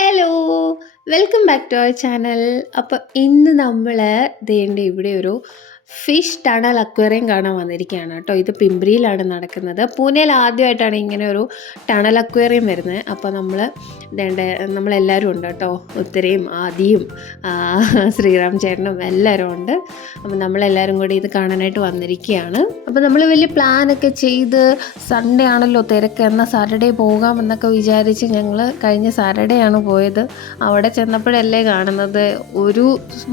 Hello! Welcome back to our channel. അപ്പോൾ ഇന്ന് നമ്മൾ ദേണ്ടെ ഇവിടെ ഒരു ഫിഷ് ടണൽ അക്വേറിയം കാണാൻ വന്നിരിക്കുകയാണ് കേട്ടോ. ഇത് പിംബ്രിയിലാണ് നടക്കുന്നത്. പൂനെയിൽ ആദ്യമായിട്ടാണ് ഇങ്ങനെ ഒരു ടണൽ അക്വേറിയം വരുന്നത്. അപ്പോൾ നമ്മളെല്ലാവരും ഉണ്ട് കേട്ടോ. ഉത്തരയും ആദിയും ശ്രീറാം ചേട്ടനും എല്ലാവരും ഉണ്ട്. അപ്പോൾ നമ്മളെല്ലാവരും കൂടി ഇത് കാണാനായിട്ട് വന്നിരിക്കുകയാണ്. അപ്പോൾ നമ്മൾ വലിയ പ്ലാനൊക്കെ ചെയ്ത് സൺഡേ ആണല്ലോ തിരക്ക്, എന്നാൽ സാറ്റർഡേ പോകാമെന്നൊക്കെ വിചാരിച്ച് ഞങ്ങൾ കഴിഞ്ഞ സാറ്റർഡേ ആണ് പോയത്. അവിടെ ചെന്നപ്പോഴല്ലേ കാണുന്നത്, ഒരു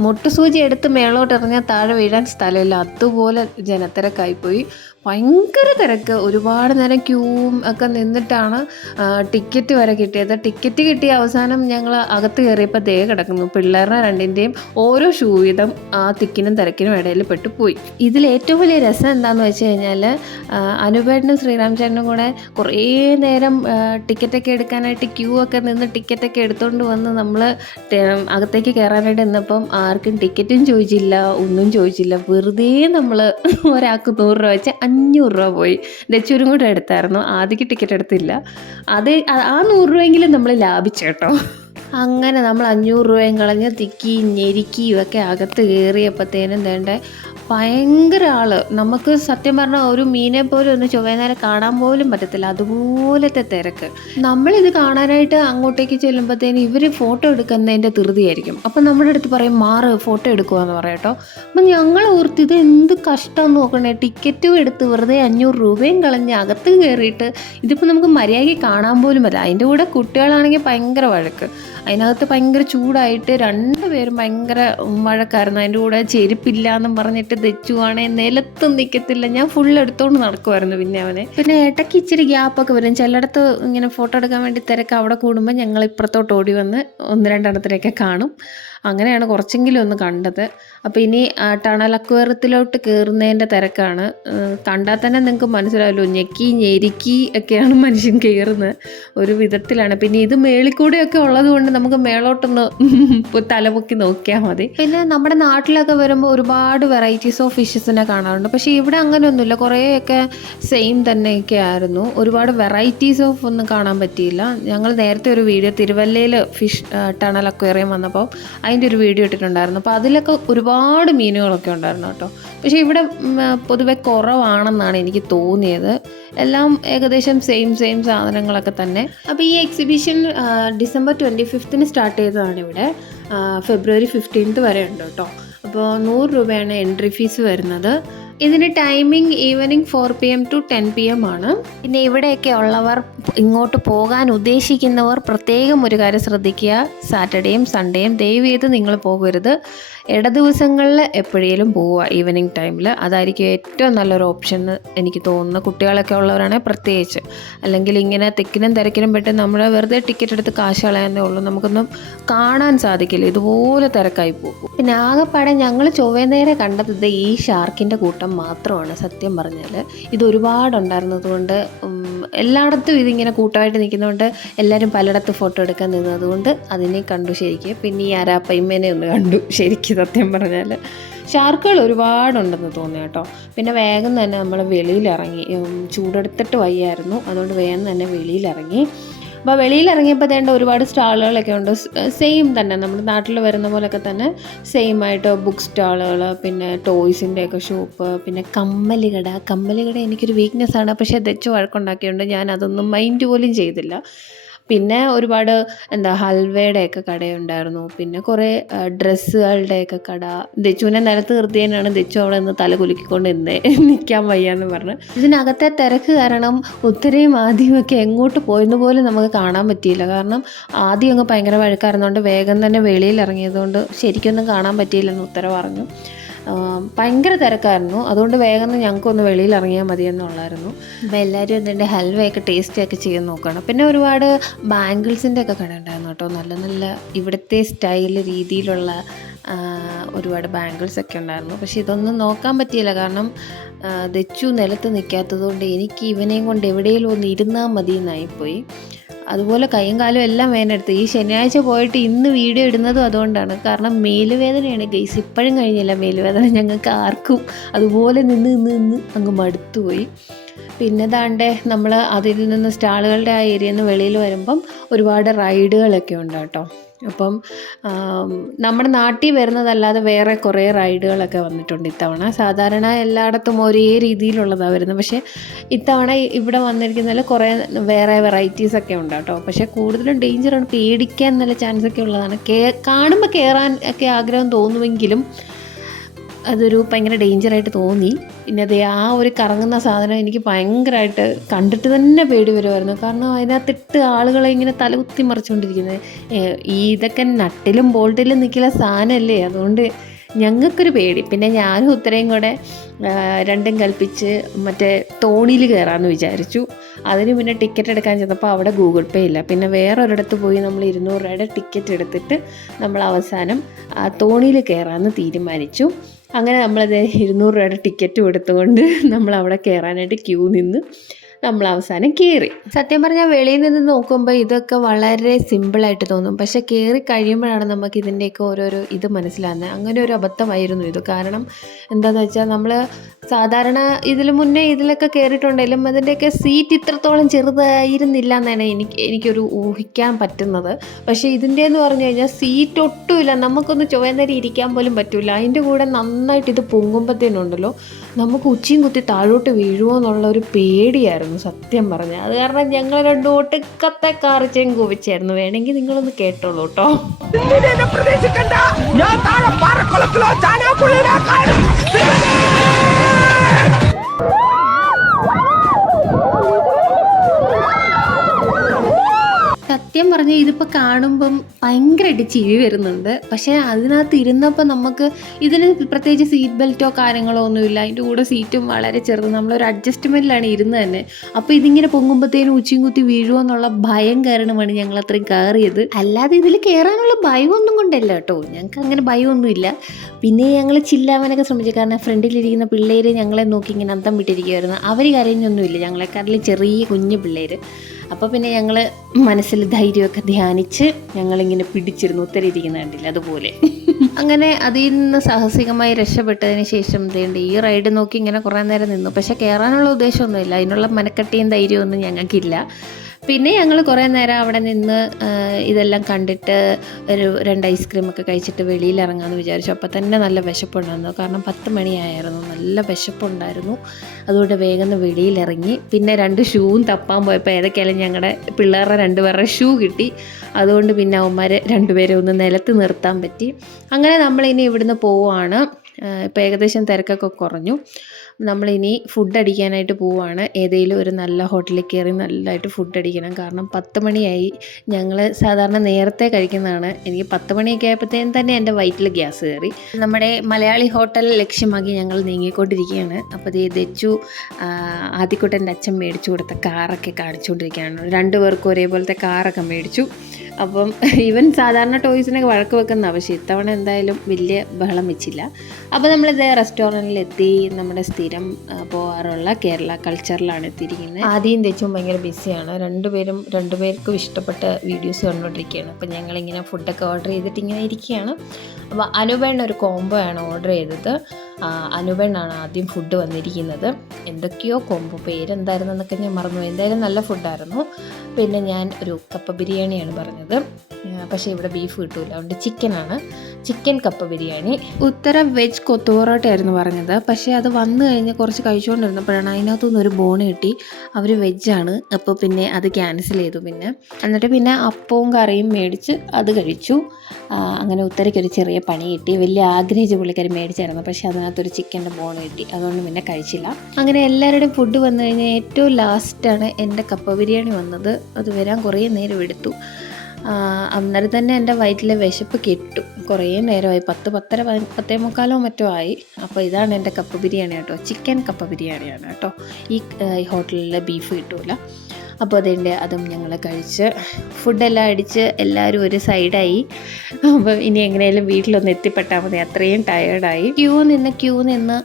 മുട്ടുസൂചി എടുത്ത് മേളോട്ട് എറിഞ്ഞാൽ താഴെ വീഴാൻ സ്ഥലമില്ല, അതുപോലെ ജനത്തിരക്കായിപ്പോയി. ഭയങ്കര തിരക്ക്. ഒരുപാട് നേരം ക്യൂവും ഒക്കെ നിന്നിട്ടാണ് ടിക്കറ്റ് വരെ കിട്ടിയത്. ടിക്കറ്റ് കിട്ടിയ അവസാനം ഞങ്ങൾ അകത്ത് കയറിയപ്പോൾ കിടക്കുന്നു. പിള്ളേരുടെ രണ്ടിൻ്റെയും ഓരോ ഷൂ വീതം ആ തിക്കിനും തിരക്കിനും ഇടയിൽ പെട്ടുപോയി. ഇതിൽ ഏറ്റവും വലിയ രസം എന്താണെന്ന് വെച്ച് കഴിഞ്ഞാൽ, അനുപേട്ടനും ശ്രീറാം ചേട്ടനും കൂടെ കുറേ നേരം ടിക്കറ്റൊക്കെ എടുക്കാനായിട്ട് ക്യൂ ഒക്കെ നിന്ന് ടിക്കറ്റൊക്കെ എടുത്തുകൊണ്ട് വന്ന് നമ്മൾ അകത്തേക്ക് കയറാനായിട്ട് നിന്നപ്പം ആർക്കും ടിക്കറ്റും ചോദിച്ചില്ല, ഒന്നും ചോദിച്ചില്ല. വെറുതെ നമ്മൾ ഒരാൾക്ക് 100 രൂപ വെച്ച് 500 രൂപ പോയി. ദച്ചൂരും കൂടെ എടുത്തായിരുന്നു. ആദ്യക്ക് ടിക്കറ്റ് എടുത്തില്ല. ആ 100 രൂപയെങ്കിലും നമ്മൾ ലാഭിച്ചേട്ടോ. അങ്ങനെ നമ്മൾ 500 രൂപയും കളഞ്ഞ് തിക്കിയും ഞെരുക്കിയും ഒക്കെ അകത്ത് കയറിയപ്പോഴത്തേനും ഭയങ്കര ആള്. നമുക്ക് സത്യം പറഞ്ഞാൽ ഒരു മീനെ പോലും ഒന്ന് ചൊവ്വേനേരം കാണാൻ പോലും പറ്റത്തില്ല, അതുപോലത്തെ തിരക്ക്. നമ്മളിത് കാണാനായിട്ട് അങ്ങോട്ടേക്ക് ചെല്ലുമ്പോഴത്തേനും ഇവർ ഫോട്ടോ എടുക്കുന്നതിൻ്റെ ധൃതിയായിരിക്കും. അപ്പം നമ്മുടെ അടുത്ത് പറയും മാറ് ഫോട്ടോ എടുക്കുവാന്ന് പറയട്ടോ. അപ്പം ഞങ്ങൾ ഓർത്തിത് എന്ത് കഷ്ടം നോക്കണേ, ടിക്കറ്റും എടുത്ത് വെറുതെ 500 രൂപയും കളഞ്ഞ് അകത്ത് കയറിയിട്ട് ഇതിപ്പോൾ നമുക്ക് മര്യാദയ്ക്ക് കാണാൻ പോലും പറ്റില്ല. അതിൻ്റെ കൂടെ കുട്ടികളാണെങ്കിൽ ഭയങ്കര വഴക്ക്. അതിനകത്ത് ഭയങ്കര ചൂടായിട്ട് 2 പേരും ഭയങ്കര വഴക്കായിരുന്നു. അതിൻ്റെ കൂടെ ചെരുപ്പില്ല എന്നും പറഞ്ഞിട്ട് ദച്ചുവാണേ നിലത്തും നിൽക്കത്തില്ല. ഞാൻ ഫുൾ എടുത്തോണ്ട് നടക്കുമായിരുന്നു. പിന്നെ ഇടയ്ക്ക് ഇച്ചിരി ഗ്യാപ്പൊക്കെ വരും. ചിലയിടത്ത് ഇങ്ങനെ ഫോട്ടോ എടുക്കാൻ വേണ്ടി തിരക്ക് അവിടെ കൂടുമ്പോൾ ഞങ്ങൾ ഇപ്പുറത്തോട്ട് ഓടി വന്ന് 1-2 എണ്ണത്തിനെയൊക്കെ കാണും. അങ്ങനെയാണ് കുറച്ചെങ്കിലും ഒന്ന് കണ്ടത്. അപ്പോൾ ഇനി ടണൽ അക്വേറിയത്തിലോട്ട് കയറുന്നതിൻ്റെ തിരക്കാണ്. കണ്ടാൽ തന്നെ നിങ്ങൾക്ക് മനസ്സിലാവല്ലോ, ഞെക്കി ഞെരുക്കി ഒക്കെയാണ് മനുഷ്യൻ കയറുന്നത്, ഒരു വിധത്തിലാണ്. പിന്നെ ഇത് മേളിക്കൂടെയൊക്കെ ഉള്ളത് കൊണ്ട് നമുക്ക് മേളോട്ടൊന്ന് തലപൊക്കി നോക്കിയാൽ മതി. പിന്നെ നമ്മുടെ നാട്ടിലൊക്കെ വരുമ്പോൾ ഒരുപാട് വെറൈറ്റീസ് ഓഫ് ഫിഷസിനെ കാണാറുണ്ട്. പക്ഷേ ഇവിടെ അങ്ങനെയൊന്നുമില്ല. കുറേയൊക്കെ സെയിം തന്നെയൊക്കെ ആയിരുന്നു. ഒരുപാട് വെറൈറ്റീസ് ഓഫ് ഒന്നും കാണാൻ പറ്റിയില്ല. ഞങ്ങൾ നേരത്തെ ഒരു വീഡിയോ തിരുവല്ലയിൽ ഫിഷ് ടണൽ അക്വേറിയം വന്നപ്പോൾ അതിൻ്റെ ഒരു വീഡിയോ ഇട്ടിട്ടുണ്ടായിരുന്നു. അപ്പോൾ അതിലൊക്കെ ഒരുപാട് മീനുകളൊക്കെ ഉണ്ടായിരുന്നു കേട്ടോ. പക്ഷേ ഇവിടെ പൊതുവെ കുറവാണെന്നാണ് എനിക്ക് തോന്നിയത്. എല്ലാം ഏകദേശം സെയിം സാധനങ്ങളൊക്കെ തന്നെ. അപ്പോൾ ഈ എക്സിബിഷൻ ഡിസംബർ 25 സ്റ്റാർട്ട് ചെയ്തതാണ്. ഇവിടെ ഫെബ്രുവരി 15 വരെ ഉണ്ട് കേട്ടോ. അപ്പോൾ 100 രൂപയാണ് എൻട്രി ഫീസ് വരുന്നത്. ഇതിന് timing evening 4 PM to 10 PM ആണ്. പിന്നെ ഇവിടെയൊക്കെ ഉള്ളവർ, ഇങ്ങോട്ട് പോകാൻ ഉദ്ദേശിക്കുന്നവർ പ്രത്യേകം ഒരു കാര്യം ശ്രദ്ധിക്കുക. സാറ്റർഡേയും സൺഡേയും ദയവ് ചെയ്ത് നിങ്ങൾ പോകരുത്. ഇട ദിവസങ്ങളിൽ എപ്പോഴേലും പോവുക ഈവനിങ് ടൈമിൽ. അതായിരിക്കും ഏറ്റവും നല്ലൊരു ഓപ്ഷൻ എനിക്ക് തോന്നുന്നു. കുട്ടികളൊക്കെ ഉള്ളവരാണെങ്കിൽ പ്രത്യേകിച്ച്. അല്ലെങ്കിൽ ഇങ്ങനെ തിക്കിനും തിരക്കിനും പെട്ട് നമ്മൾ വെറുതെ ടിക്കറ്റ് എടുത്ത് കാശ് കളയാനേ ഉള്ളൂ, നമുക്കൊന്നും കാണാൻ സാധിക്കില്ല, ഇതുപോലെ തിരക്കായി പോകും. പിന്നെ ആകെപ്പാടെ ഞങ്ങൾ ചൊവ്വേനേരെ കണ്ടത് ഈ ഷാർക്കിൻ്റെ കൂട്ടം മാത്രമാണ്. സത്യം പറഞ്ഞാൽ ഇത് ഒരുപാടുണ്ടായിരുന്നത് കൊണ്ട് എല്ലായിടത്തും ഇതിങ്ങനെ കൂട്ടമായിട്ട് നിൽക്കുന്നതുകൊണ്ട് എല്ലാവരും പലയിടത്ത് ഫോട്ടോ എടുക്കാൻ നിന്നതുകൊണ്ട് അതിനെ കണ്ടു ശരിക്കും. പിന്നെ ഈ അരാപ്പയ്മേനെ ഒന്ന് കണ്ടു ശരിക്കും. സത്യം പറഞ്ഞാൽ ഷാർക്കുകൾ ഒരുപാടുണ്ടെന്ന് തോന്നി കേട്ടോ. പിന്നെ വേഗം തന്നെ നമ്മൾ വെളിയിലിറങ്ങി. ചൂടെടുത്തിട്ട് വയ്യായിരുന്നു, അതുകൊണ്ട് വേഗം തന്നെ വെളിയിലിറങ്ങി. അപ്പോൾ വെളിയിലിറങ്ങിയപ്പോൾ ഒരുപാട് സ്റ്റാളുകളൊക്കെ ഉണ്ട്. സെയിം തന്നെ നമ്മുടെ നാട്ടിൽ വരുന്ന പോലെയൊക്കെ തന്നെ സെയിം ആയിട്ട് ബുക്ക് സ്റ്റാളുകൾ, പിന്നെ ടോയ്സിൻ്റെയൊക്കെ ഷോപ്പ്, പിന്നെ കമ്മലുകട എനിക്കൊരു വീക്ക്നെസ്സാണ്. പക്ഷേ ദച്ചു വഴക്കുണ്ടാക്കിയുണ്ട്, ഞാൻ അതൊന്നും മൈൻഡ് പോലും ചെയ്തില്ല. പിന്നെ ഒരുപാട് ഹൽവയുടെയൊക്കെ കടയുണ്ടായിരുന്നു. പിന്നെ കുറേ ഡ്രസ്സുകളുടെയൊക്കെ കട. ദച്ചുവിനെ നിലത്ത് നിർത്തിയതിനാണ് ദച്ചു അവിടെ നിന്ന് തല കുലുക്കിക്കൊണ്ട് നിൽക്കാൻ വയ്യാന്ന് പറഞ്ഞ്. ഇതിനകത്തെ തിരക്ക് കാരണം ഉത്തരയും ആദ്യമൊക്കെ എങ്ങോട്ട് പോയെന്ന് പോലും നമുക്ക് കാണാൻ പറ്റിയില്ല. കാരണം ആദ്യം അങ്ങ് ഭയങ്കര വഴക്കായിരുന്നതുകൊണ്ട് വേഗം തന്നെ വെളിയിൽ ഇറങ്ങിയതുകൊണ്ട് ശരിക്കൊന്നും കാണാൻ പറ്റിയില്ലെന്ന് ഉത്തര പറഞ്ഞു. ഭയങ്കര തിരക്കായിരുന്നു, അതുകൊണ്ട് വേഗം ഞങ്ങൾക്കൊന്ന് വെളിയിൽ ഇറങ്ങിയാൽ മതിയെന്നുള്ളായിരുന്നു. അപ്പോൾ എല്ലാവരും ഇതിൻ്റെ ഹൽവയൊക്കെ ടേസ്റ്റിയൊക്കെ ചെയ്ത് നോക്കണം. പിന്നെ ഒരുപാട് ബാംഗിൾസിൻ്റെ ഒക്കെ കട ഉണ്ടായിരുന്നു കേട്ടോ. നല്ല നല്ല ഇവിടുത്തെ സ്റ്റൈൽ രീതിയിലുള്ള ഒരുപാട് ബാംഗിൾസൊക്കെ ഉണ്ടായിരുന്നു. പക്ഷേ ഇതൊന്നും നോക്കാൻ പറ്റിയില്ല, കാരണം ദച്ചു നിലത്ത് നിൽക്കാത്തത് കൊണ്ട് എനിക്ക് ഇവനെയും കൊണ്ട് എവിടെയെങ്കിലും ഒന്ന് ഇരുന്നാൽ മതി എന്നായിപ്പോയി. അതുപോലെ കൈയും കാലും എല്ലാം വേദനെടുത്തു. ഈ ശനിയാഴ്ച പോയിട്ട് ഇന്ന് വീഡിയോ ഇടുന്നതും അതുകൊണ്ടാണ്. കാരണം മേലുവേദനയാണ് ഗൈസ്. ഇപ്പോഴും കഴിഞ്ഞില്ല മേലുവേദന ഞങ്ങൾക്ക് ആർക്കും. അതുപോലെ നിന്ന് അങ്ങ് മടുത്തുപോയി. പിന്നെ ദാണ്ടെ നമ്മൾ അതിൽ നിന്ന് സ്റ്റാളുകളുടെ ആ ഏരിയയിൽ നിന്ന് വെളിയിൽ വരുമ്പം ഒരുപാട് റൈഡുകളൊക്കെ ഉണ്ട് കേട്ടോ. അപ്പം നമ്മുടെ നാട്ടിൽ വരുന്നതല്ലാതെ വേറെ കുറേ റൈഡുകളൊക്കെ വന്നിട്ടുണ്ട് ഇത്തവണ. സാധാരണ എല്ലായിടത്തും ഒരേ രീതിയിലുള്ളതാണ് വരുന്നത്, പക്ഷേ ഇത്തവണ ഇവിടെ വന്നിരിക്കുന്നതിൽ കുറേ വേറെ വെറൈറ്റീസൊക്കെ ഉണ്ട് കേട്ടോ. പക്ഷേ കൂടുതലും ഡേഞ്ചറാണ്, പേടിക്കാൻ നല്ല ചാൻസൊക്കെ ഉള്ളതാണ്. കാണുമ്പോൾ കയറാൻ ഒക്കെ ആഗ്രഹം തോന്നുമെങ്കിലും അതൊരു ഭയങ്കര ഡേഞ്ചറായിട്ട് തോന്നി. പിന്നെ അതേ ആ ഒരു കറങ്ങുന്ന സാധനം എനിക്ക് ഭയങ്കരമായിട്ട് കണ്ടിട്ട് തന്നെ പേടി വരുമായിരുന്നു. കാരണം അതിനകത്തിട്ട് ആളുകളെ ഇങ്ങനെ തലകുത്തി മറിച്ചുകൊണ്ടിരിക്കുന്നത്. ഇതൊക്കെ നട്ടിലും ബോൾട്ടിലും നിൽക്കുന്ന സാധനമല്ലേ, അതുകൊണ്ട് ഞങ്ങൾക്കൊരു പേടി. പിന്നെ ഞാനും ഉത്തരയും കൂടെ രണ്ടും കൽപ്പിച്ച് മറ്റേ തോണിയിൽ കയറാമെന്ന് വിചാരിച്ചു. അതിന് പിന്നെ ടിക്കറ്റ് എടുക്കാൻ ചെന്നപ്പോൾ അവിടെ ഗൂഗിൾ പേ ഇല്ല. പിന്നെ വേറൊരിടത്ത് പോയി നമ്മൾ 200 രൂപയുടെ ടിക്കറ്റ് എടുത്തിട്ട് നമ്മൾ അവസാനം തോണിയിൽ കയറാമെന്ന് തീരുമാനിച്ചു. അങ്ങനെ നമ്മളത് 200 രൂപയുടെ ടിക്കറ്റും എടുത്തുകൊണ്ട് നമ്മൾ അവിടെ കയറാനായിട്ട് ക്യൂ നിന്ന് നമ്മൾ അവസാനം കയറി. സത്യം പറഞ്ഞാൽ വെളിയിൽ നിന്ന് നോക്കുമ്പോൾ ഇതൊക്കെ വളരെ സിമ്പിളായിട്ട് തോന്നും, പക്ഷെ കയറി കഴിയുമ്പോഴാണ് നമുക്ക് ഇതിൻ്റെയൊക്കെ ഓരോരോ ഇത് മനസ്സിലാകുന്നത്. അങ്ങനെ ഒരു അബദ്ധമായിരുന്നു ഇത്. കാരണം എന്താണെന്ന് വെച്ചാൽ നമ്മൾ സാധാരണ ഇതിൽ മുന്നേ ഇതിലൊക്കെ കയറിയിട്ടുണ്ടെങ്കിലും അതിൻ്റെയൊക്കെ സീറ്റ് ഇത്രത്തോളം ചെറുതായിരുന്നില്ല എന്നാണ് എനിക്കൊരു ഊഹിക്കാൻ പറ്റുന്നത്. പക്ഷേ ഇതിൻ്റെയെന്ന് പറഞ്ഞു കഴിഞ്ഞാൽ സീറ്റ് ഒട്ടുമില്ല, നമുക്കൊന്ന് ചുവന്നേരം ഇരിക്കാൻ പോലും പറ്റില്ല. അതിൻ്റെ കൂടെ നന്നായിട്ട് ഇത് പൊങ്ങുമ്പോഴത്തേനുണ്ടല്ലോ നമുക്ക് ഉച്ചയും കുത്തി താഴോട്ട് വീഴുമോ എന്നുള്ള ഒരു പേടിയായിരുന്നു സത്യം പറഞ്ഞാൽ. അത് കാരണം ഞങ്ങൾ രണ്ടു ഒട്ടുക്കത്തെ കാറിച്ചേം കൂവിച്ചായിരുന്നു. വേണമെങ്കിൽ നിങ്ങളൊന്ന് കേട്ടോളൂ കേട്ടോ. സത്യം പറഞ്ഞാൽ ഇതിപ്പോൾ കാണുമ്പം ഭയങ്കരമായിട്ട് ചിരി വരുന്നുണ്ട്. പക്ഷേ അതിനകത്ത് ഇരുന്നപ്പോൾ നമുക്ക് ഇതിന് പ്രത്യേകിച്ച് സീറ്റ് ബെൽറ്റോ കാര്യങ്ങളോ ഒന്നുമില്ല. അതിൻ്റെ കൂടെ സീറ്റും വളരെ ചെറുത്, നമ്മളൊരു അഡ്ജസ്റ്റ്മെൻറ്റിലാണ് ഇരുന്ന് തന്നെ. അപ്പോൾ ഇതിങ്ങനെ പൊങ്ങുമ്പോഴത്തേനും ഉച്ചയും കുത്തി വീഴുമോ എന്നുള്ള ഭയം കാരണമാണ് ഞങ്ങൾ അത്രയും കയറിയത്. അല്ലാതെ ഇതിൽ കയറാനുള്ള ഭയമൊന്നും കൊണ്ടല്ല കേട്ടോ, ഞങ്ങൾക്ക് അങ്ങനെ ഭയമൊന്നുമില്ല. പിന്നെ ഞങ്ങൾ ചില്ലാവാനൊക്കെ ശ്രമിച്ചു. കാരണം ഫ്രണ്ടിലിരിക്കുന്ന പിള്ളേർ ഞങ്ങളെ നോക്കി ഇങ്ങനെ അന്തം വിട്ടിരിക്കുമായിരുന്നു. അവർ കരഞ്ഞൊന്നുമില്ല, ഞങ്ങളെക്കാട്ടിലും ചെറിയ കുഞ്ഞു പിള്ളേർ. അപ്പോൾ പിന്നെ ഞങ്ങൾ മനസ്സിൽ ധൈര്യമൊക്കെ ധ്യാനിച്ച് ഞങ്ങളിങ്ങനെ പിടിച്ചിരുന്നു, ഉത്തരിയിരിക്കുന്ന കണ്ടില്ല അതുപോലെ. അങ്ങനെ അതിൽ നിന്ന് സാഹസികമായി രക്ഷപ്പെട്ടതിന് ശേഷം വേണ്ട ഈ റൈഡ് നോക്കി ഇങ്ങനെ കുറേ നേരം നിന്നു. പക്ഷേ കയറാനുള്ള ഉദ്ദേശമൊന്നുമില്ല, അതിനുള്ള മനക്കട്ടിയും ധൈര്യമൊന്നും ഞങ്ങൾക്കില്ല. പിന്നെ ഞങ്ങൾ കുറേ നേരം അവിടെ നിന്ന് ഇതെല്ലാം കണ്ടിട്ട് ഒരു 2 ഐസ്ക്രീമൊക്കെ കഴിച്ചിട്ട് വെളിയിൽ ഇറങ്ങാമെന്ന് വിചാരിച്ചു. അപ്പോൾ തന്നെ നല്ല വിശപ്പുണ്ടായിരുന്നു, കാരണം 10 മണിയായിരുന്നു, നല്ല വിശപ്പുണ്ടായിരുന്നു. അതുകൊണ്ട് വേഗം വെളിയിലിറങ്ങി. പിന്നെ 2 ഷൂവും തപ്പാൻ പോയപ്പോൾ ഏതൊക്കെയായാലും ഞങ്ങളുടെ പിള്ളേരുടെ 2 പേരുടെ ഷൂ കിട്ടി. അതുകൊണ്ട് പിന്നെ അവന്മാർ 2 പേരെ ഒന്ന് നിലത്ത് നിർത്താൻ പറ്റി. അങ്ങനെ നമ്മളിനി ഇവിടുന്ന് പോവുകയാണ്. ഇപ്പോൾ ഏകദേശം തിരക്കൊക്കെ കുറഞ്ഞു. നമ്മളിനി ഫുഡ് അടിക്കാനായിട്ട് പോവുകയാണ്. ഏതെങ്കിലും ഒരു നല്ല ഹോട്ടലിൽ കയറി നല്ലതായിട്ട് ഫുഡ് അടിക്കണം. കാരണം 10 മണിയായി. ഞങ്ങൾ സാധാരണ നേരത്തെ കഴിക്കുന്നതാണ്. എനിക്ക് 10 മണിയൊക്കെ ആയപ്പോഴത്തേനും തന്നെ എൻ്റെ വയറ്റിൽ ഗ്യാസ് കയറി. നമ്മുടെ മലയാളി ഹോട്ടൽ ലക്ഷ്യമാക്കി ഞങ്ങൾ നീങ്ങിക്കൊണ്ടിരിക്കുകയാണ്. അപ്പോൾ ദച്ചു ആദ്യക്കുട്ടൻ്റെ അച്ഛൻ മേടിച്ചു കൊടുത്ത കാറൊക്കെ കാണിച്ചുകൊണ്ടിരിക്കുകയാണ്. 2 പേർക്കും ഒരേപോലത്തെ കാറൊക്കെ മേടിച്ചു. അപ്പം ഇവൻ സാധാരണ ടോയ്സിനൊക്കെ വഴക്ക് വെക്കുന്ന, പക്ഷേ ഇത്തവണ എന്തായാലും വലിയ ബഹളം വെച്ചില്ല. അപ്പോൾ നമ്മളിത് റെസ്റ്റോറൻറ്റിലെത്തി. നമ്മുടെ സ്ഥിരം പോകാറുള്ള കേരള കൾച്ചറിലാണ് എത്തിയിരിക്കുന്നത്. ആദ്യം തെച്ചും ഭയങ്കര ബിസിയാണ്. 2 പേർക്കും ഇഷ്ടപ്പെട്ട വീഡിയോസ് കണ്ടുകൊണ്ടിരിക്കുകയാണ്. അപ്പോൾ ഞങ്ങളിങ്ങനെ ഫുഡൊക്കെ ഓർഡർ ചെയ്തിട്ട് ഇങ്ങനെ ഇരിക്കുകയാണ്. അപ്പോൾ അനുപേണ്ണ ഒരു കോംബോ ആണ് ഓർഡർ ചെയ്തത്. അനുപേണ്ണാണ് ആദ്യം ഫുഡ് വന്നിരിക്കുന്നത്. എന്തൊക്കെയോ കോംബോ, പേരെന്തായിരുന്നു എന്നൊക്കെ ഞാൻ മറന്നു. എന്തായാലും നല്ല ഫുഡായിരുന്നു. പിന്നെ ഞാൻ ഒരു കപ്പ ബിരിയാണിയാണ് പറഞ്ഞത്. പക്ഷേ ഇവിടെ ബീഫ് കിട്ടൂല, അതുകൊണ്ട് ചിക്കൻ കപ്പ ബിരിയാണി. ഉത്തര വെജ് കൊത്തുപൊറോട്ടയായിരുന്നു പറഞ്ഞത്. പക്ഷേ അത് വന്നു കഴിഞ്ഞ് കുറച്ച് കഴിച്ചുകൊണ്ടിരുന്നപ്പോഴാണ് അതിനകത്തുനിന്ന് ഒരു ബോൺ കിട്ടി. അവർ വെജാണ്. അപ്പോൾ പിന്നെ അത് ക്യാൻസൽ ചെയ്തു. എന്നിട്ട് പിന്നെ അപ്പവും കറിയും മേടിച്ച് അത് കഴിച്ചു. അങ്ങനെ ഉത്തരയ്ക്കൊരു ചെറിയ പണി കിട്ടി. വലിയ ആഗ്രഹിച്ച് പുള്ളിക്കാരി മേടിച്ചായിരുന്നു, പക്ഷേ അതിനകത്തൊരു ചിക്കൻ്റെ ബോൺ കിട്ടി. അതുകൊണ്ട് പിന്നെ കഴിച്ചില്ല. അങ്ങനെ എല്ലാവരുടെയും ഫുഡ് വന്നു കഴിഞ്ഞാൽ ഏറ്റവും ലാസ്റ്റാണ് എൻ്റെ കപ്പ ബിരിയാണി വന്നത്. അത് വരാൻ കുറേ നേരം എടുത്തു. അന്നേരം തന്നെ എൻ്റെ വയറ്റിലെ വിശപ്പ് കെട്ടു. കുറേ നേരമായി, 10-10:45 മറ്റോ ആയി. അപ്പോൾ ഇതാണ് എൻ്റെ കപ്പ ബിരിയാണി കേട്ടോ. ചിക്കൻ കപ്പ ബിരിയാണിയാണ് കേട്ടോ. ഈ ഹോട്ടലിൽ ബീഫ് കിട്ടൂല. അപ്പോൾ അതും ഞങ്ങൾ കഴിച്ച് ഫുഡെല്ലാം അടിച്ച് എല്ലാവരും ഒരു സൈഡായി. അപ്പം ഇനി എങ്ങനെയാലും വീട്ടിലൊന്ന് എത്തിപ്പെട്ടാൽ മതി, അത്രയും ടയേർഡായി. ക്യൂ നിന്ന്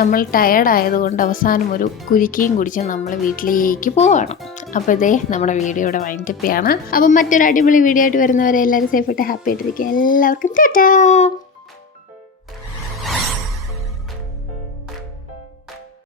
നമ്മൾ ടയേർഡായതുകൊണ്ട് അവസാനം ഒരു കുലുക്കിയും കുടിച്ച് നമ്മൾ വീട്ടിലേക്ക് പോവാണ്. അപ്പോൾ നമ്മുടെ വീഡിയോ ഇവിടെ വൈൻഡപ്പ് ചെയ്യാണ്. അപ്പം മറ്റൊരു അടിപൊളി വീഡിയോ ആയിട്ട് വരുന്നവരെ എല്ലാവരും സേഫായിട്ട് ഹാപ്പി ആയിട്ടിരിക്കുക. എല്ലാവർക്കും ടാറ്റാ.